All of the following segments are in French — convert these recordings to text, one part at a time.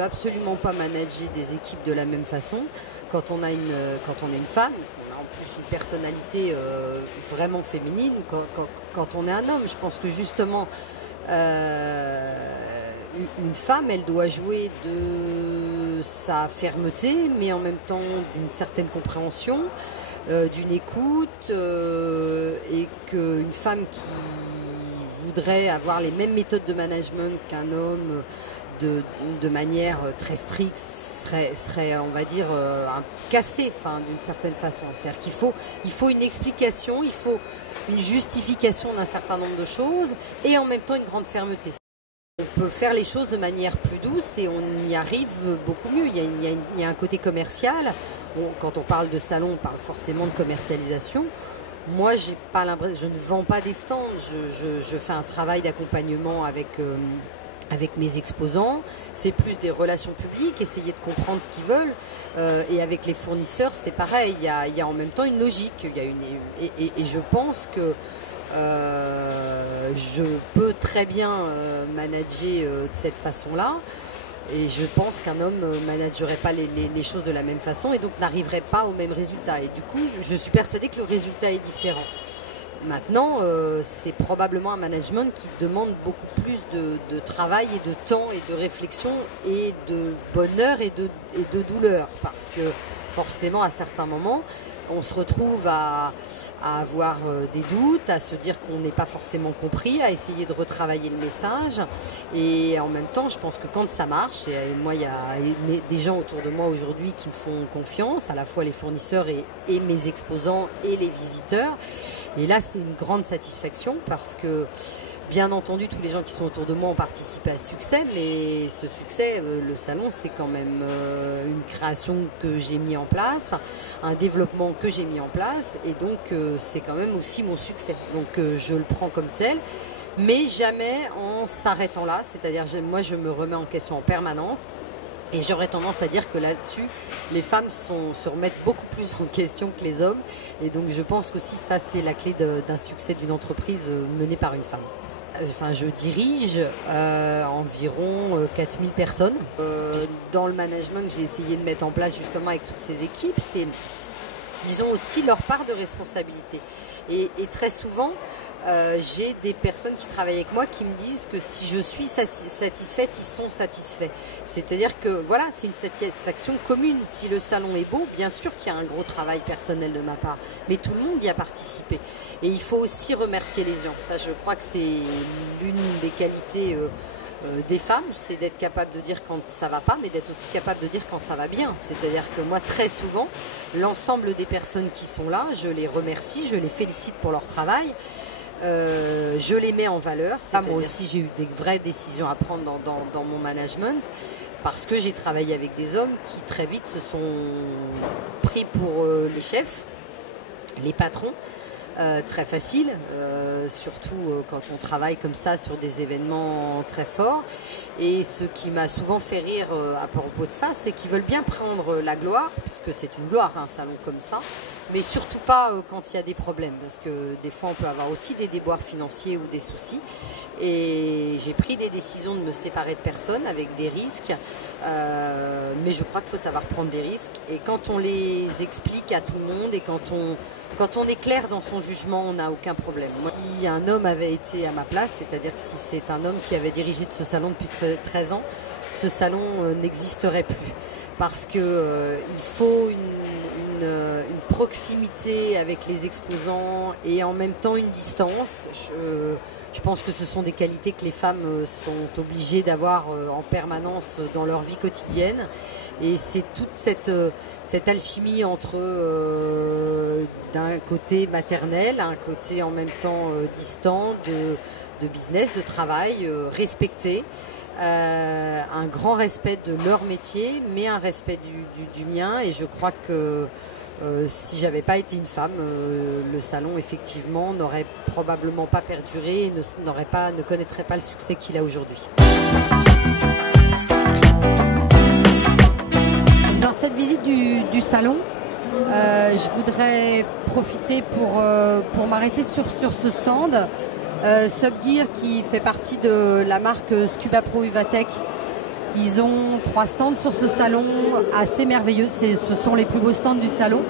peut absolument pas manager des équipes de la même façon quand on a une femme, qu'on a en plus une personnalité vraiment féminine, ou quand on est un homme. Je pense que justement, une femme, elle doit jouer de sa fermeté, mais en même temps d'une certaine compréhension, d'une écoute, et qu'une femme qui voudrait avoir les mêmes méthodes de management qu'un homme de manière très stricte serait, on va dire, cassée, d'une certaine façon. C'est-à-dire qu'il faut une explication, il faut une justification d'un certain nombre de choses et en même temps une grande fermeté. On peut faire les choses de manière plus douce et on y arrive beaucoup mieux. Il y a un côté commercial. Quand on parle de salon, on parle forcément de commercialisation. Moi, j'ai pas l'impression, je ne vends pas des stands. Je fais un travail d'accompagnement avec mes exposants. C'est plus des relations publiques, essayer de comprendre ce qu'ils veulent. Et avec les fournisseurs, c'est pareil. Il y a en même temps une logique. Et je pense que je peux très bien manager de cette façon-là. Et je pense qu'un homme ne managerait pas les choses de la même façon et donc n'arriverait pas au même résultat. Et du coup, je suis persuadée que le résultat est différent. Maintenant, c'est probablement un management qui demande beaucoup plus de travail et de temps et de réflexion et de bonheur et de douleur. Parce que forcément, à certains moments, on se retrouve à avoir des doutes, à se dire qu'on n'est pas forcément compris, à essayer de retravailler le message. Et en même temps, je pense que quand ça marche, et moi, il y a des gens autour de moi aujourd'hui qui me font confiance, à la fois les fournisseurs et mes exposants et les visiteurs. Et là, c'est une grande satisfaction parce que, bien entendu, tous les gens qui sont autour de moi ont participé à ce succès, mais ce succès, le salon, c'est quand même une création que j'ai mis en place, un développement que j'ai mis en place, et donc c'est quand même aussi mon succès. Donc je le prends comme tel, mais jamais en s'arrêtant là, c'est-à-dire moi je me remets en question en permanence. Et j'aurais tendance à dire que là-dessus, les femmes se remettent beaucoup plus en question que les hommes. Et donc je pense qu'aussi ça, c'est la clé d'un succès d'une entreprise menée par une femme. Enfin, je dirige environ 4000 personnes. Dans le management que j'ai essayé de mettre en place justement avec toutes ces équipes, ils ont aussi leur part de responsabilité. Et très souvent, j'ai des personnes qui travaillent avec moi qui me disent que si je suis satisfaite, ils sont satisfaits. C'est-à-dire que voilà, c'est une satisfaction commune. Si le salon est beau, bien sûr qu'il y a un gros travail personnel de ma part, mais tout le monde y a participé. Et il faut aussi remercier les gens. Ça, je crois que c'est l'une des qualités des femmes, c'est d'être capable de dire quand ça va pas, mais d'être aussi capable de dire quand ça va bien. C'est-à-dire que moi, très souvent, l'ensemble des personnes qui sont là, je les remercie, je les félicite pour leur travail. Je les mets en valeur. Moi aussi, j'ai eu des vraies décisions à prendre dans mon management parce que j'ai travaillé avec des hommes qui très vite se sont pris pour les chefs, les patrons. Très facile, surtout quand on travaille comme ça sur des événements très forts. Et ce qui m'a souvent fait rire à propos de ça, c'est qu'ils veulent bien prendre la gloire, puisque c'est une gloire un salon comme ça, mais surtout pas quand il y a des problèmes, parce que des fois on peut avoir aussi des déboires financiers ou des soucis. Et j'ai pris des décisions de me séparer de personnes avec des risques, mais je crois qu'il faut savoir prendre des risques. Et quand on les explique à tout le monde et quand on est clair dans son jugement, on n'a aucun problème. Moi, si un homme avait été à ma place, c'est-à-dire si c'est un homme qui avait dirigé de ce salon depuis 13 ans, ce salon n'existerait plus. Parce qu'il faut une proximité avec les exposants et en même temps une distance. Je pense que ce sont des qualités que les femmes sont obligées d'avoir en permanence dans leur vie quotidienne. Et c'est toute cette alchimie entre d'un côté maternel, un côté en même temps distant, de business, de travail, respecté. Un grand respect de leur métier, mais un respect du mien. Et je crois que si j'avais pas été une femme, le salon effectivement n'aurait probablement pas perduré et ne connaîtrait pas le succès qu'il a aujourd'hui. Dans cette visite du salon, je voudrais profiter pour m'arrêter sur ce stand. Subgear, qui fait partie de la marque Scuba Pro Uvatech, Ils ont 3 stands sur ce salon assez merveilleux. Ce sont les plus beaux stands du salon,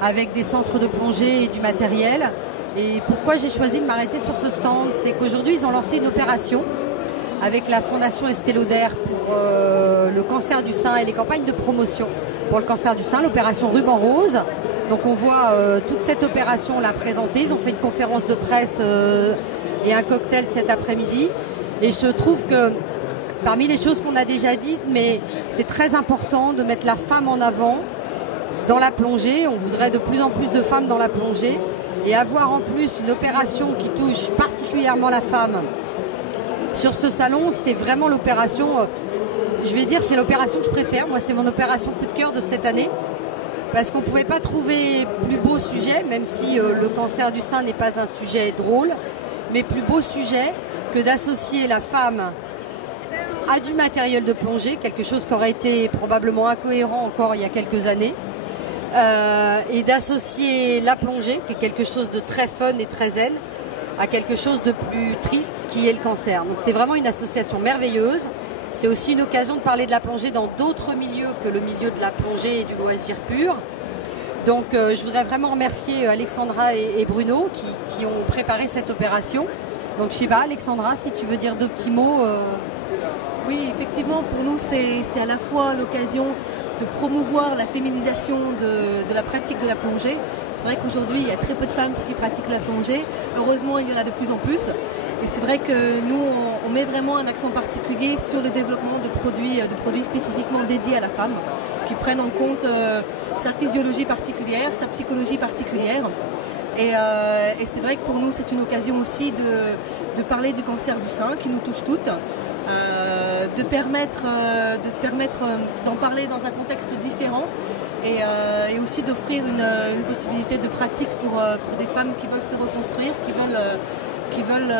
avec des centres de plongée et du matériel. Et pourquoi j'ai choisi de m'arrêter sur ce stand, c'est qu'aujourd'hui ils ont lancé une opération avec la Fondation Estée Lauder pour le cancer du sein et les campagnes de promotion pour le cancer du sein, l'opération Ruban Rose. Donc on voit toute cette opération là présentée. Ils ont fait une conférence de presse et un cocktail cet après-midi. Et je trouve que parmi les choses qu'on a déjà dites, mais c'est très important de mettre la femme en avant dans la plongée. On voudrait de plus en plus de femmes dans la plongée. Et avoir en plus une opération qui touche particulièrement la femme sur ce salon, c'est vraiment l'opération, je vais dire, c'est l'opération que je préfère. Moi, c'est mon opération coup de cœur de cette année. Parce qu'on ne pouvait pas trouver plus beau sujet, même si le cancer du sein n'est pas un sujet drôle, mais plus beau sujet que d'associer la femme à du matériel de plongée, quelque chose qui aurait été probablement incohérent encore il y a quelques années. Et d'associer la plongée, qui est quelque chose de très fun et très zen, à quelque chose de plus triste qui est le cancer. Donc c'est vraiment une association merveilleuse. C'est aussi une occasion de parler de la plongée dans d'autres milieux que le milieu de la plongée et du loisir pur. Donc je voudrais vraiment remercier Alexandra et Bruno qui ont préparé cette opération. Donc je sais pas, Alexandra, si tu veux dire 2 petits mots. Oui, effectivement, pour nous c'est à la fois l'occasion de promouvoir la féminisation de la pratique de la plongée. C'est vrai qu'aujourd'hui, il y a très peu de femmes qui pratiquent la plongée. Heureusement, il y en a de plus en plus. Et c'est vrai que nous, on met vraiment un accent particulier sur le développement de produits spécifiquement dédiés à la femme, qui prennent en compte sa physiologie particulière, sa psychologie particulière. Et c'est vrai que pour nous, c'est une occasion aussi de parler du cancer du sein, qui nous touche toutes. De permettre d'en parler dans un contexte différent et aussi d'offrir une possibilité de pratique pour des femmes qui veulent se reconstruire, qui veulent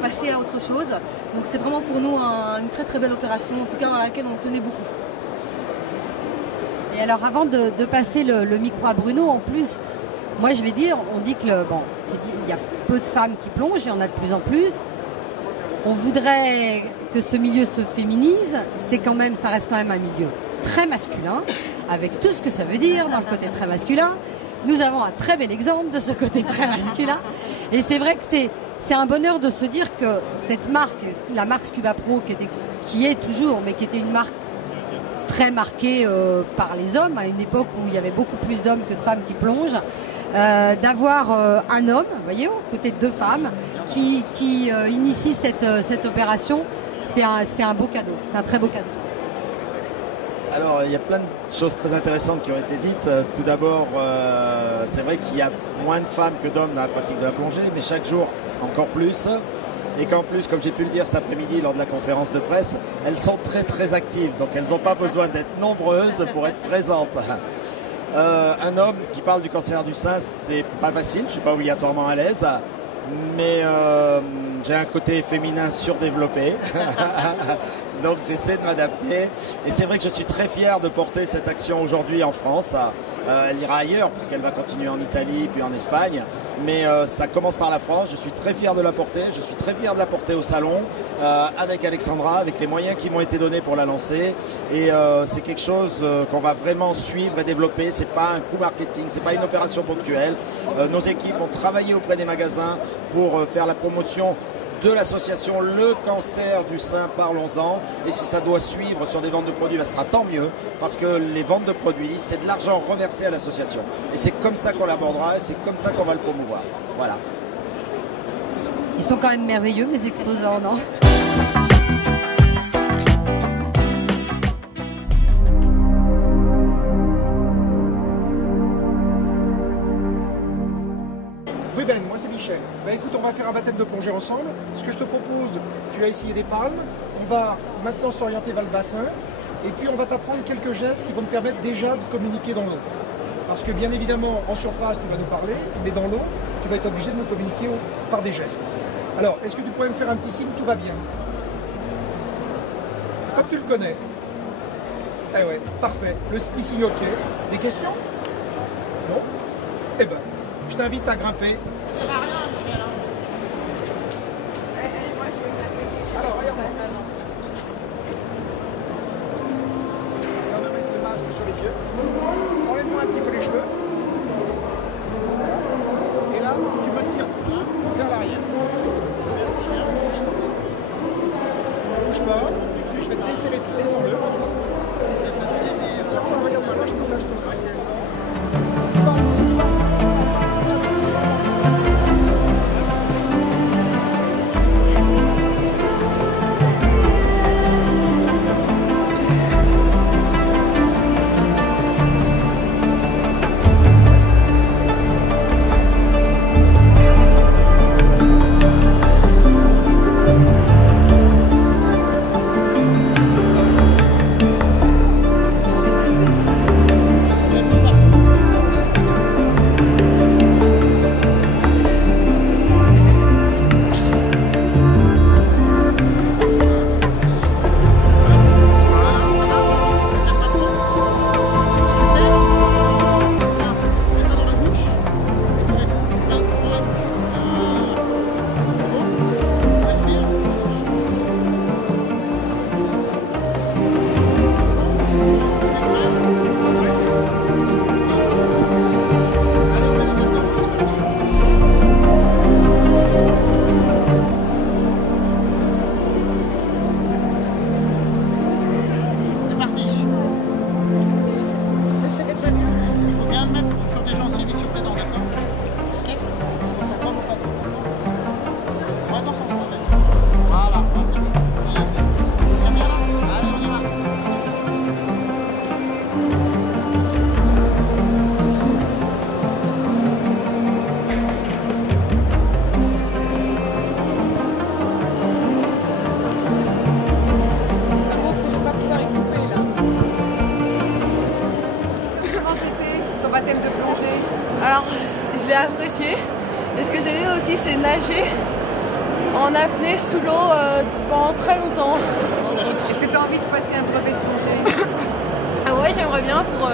passer à autre chose. Donc c'est vraiment pour nous une très très belle opération, en tout cas à laquelle on tenait beaucoup. Et alors avant de passer le micro à Bruno, en plus, moi je vais dire, on dit que il y a peu de femmes qui plongent, il y en a de plus en plus. On voudrait que ce milieu se féminise, ça reste quand même un milieu très masculin, avec tout ce que ça veut dire dans le côté très masculin. Nous avons un très bel exemple de ce côté très masculin. Et c'est vrai que c'est un bonheur de se dire que cette marque, la marque Scuba Pro, qui est toujours, mais qui était une marque très marquée par les hommes, à une époque où il y avait beaucoup plus d'hommes que de femmes qui plongent, d'avoir un homme, vous voyez, aux côtés de 2 femmes, qui initie cette opération, c'est un beau cadeau, c'est un très beau cadeau. Alors, il y a plein de choses très intéressantes qui ont été dites. Tout d'abord, c'est vrai qu'il y a moins de femmes que d'hommes dans la pratique de la plongée, mais chaque jour, encore plus. Et qu'en plus, comme j'ai pu le dire cet après-midi lors de la conférence de presse, elles sont très très actives, donc elles n'ont pas besoin d'être nombreuses pour être présentes. Un homme qui parle du cancer du sein, c'est pas facile, je ne suis pas obligatoirement à l'aise, mais j'ai un côté féminin surdéveloppé, donc j'essaie de m'adapter. Et c'est vrai que je suis très fier de porter cette action aujourd'hui en France. Elle ira ailleurs, puisqu'elle va continuer en Italie, puis en Espagne. Mais ça commence par la France, je suis très fier de la porter, je suis très fier de la porter au salon, avec Alexandra, avec les moyens qui m'ont été donnés pour la lancer. Et c'est quelque chose qu'on va vraiment suivre et développer. C'est pas un coup marketing, c'est pas une opération ponctuelle. Nos équipes ont travaillé auprès des magasins pour faire la promotion de l'association Le Cancer du Sein, parlons-en. Et si ça doit suivre sur des ventes de produits, ça sera tant mieux, parce que les ventes de produits, c'est de l'argent reversé à l'association. Et c'est comme ça qu'on l'abordera, et c'est comme ça qu'on va le promouvoir. Voilà. Ils sont quand même merveilleux, mes exposants, non ? Ruben, moi c'est Michel. Ben écoute, on va faire un baptême de plongée ensemble. Ce que je te propose, tu as essayé des palmes. On va maintenant s'orienter vers le bassin. Et puis on va t'apprendre quelques gestes qui vont te permettre déjà de communiquer dans l'eau. Parce que bien évidemment, en surface, tu vas nous parler, mais dans l'eau, tu vas être obligé de nous communiquer par des gestes. Alors, est-ce que tu pourrais me faire un petit signe, tout va bien? Comme tu le connais. Eh ouais, parfait. Le petit signe OK. Des questions? Non? Eh ben, je t'invite à grimper. sur les yeux. Enlève-moi un petit peu les cheveux. Et là, tu me tires vers l'arrière. Bouge pas. Je vais te desserrer, descends-le. Regarde-moi, lâche-toi, lâche-toi. Alors, je l'ai apprécié. Et ce que j'ai aimé aussi, c'est nager en apnée sous l'eau pendant très longtemps. Est-ce que tu as envie de passer un brevet de plongée? Ah ouais, j'aimerais bien pour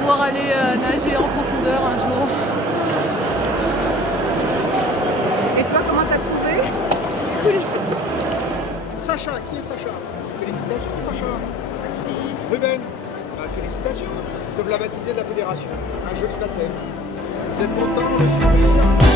pouvoir aller nager en profondeur un jour. Et toi, comment t'as trouvé? Sacha, qui est Sacha? Félicitations Sacha. Merci. Ruben, félicitations. Ils peuvent la baptiser de la fédération. Un joli baptême. Vous êtes content, le sourire.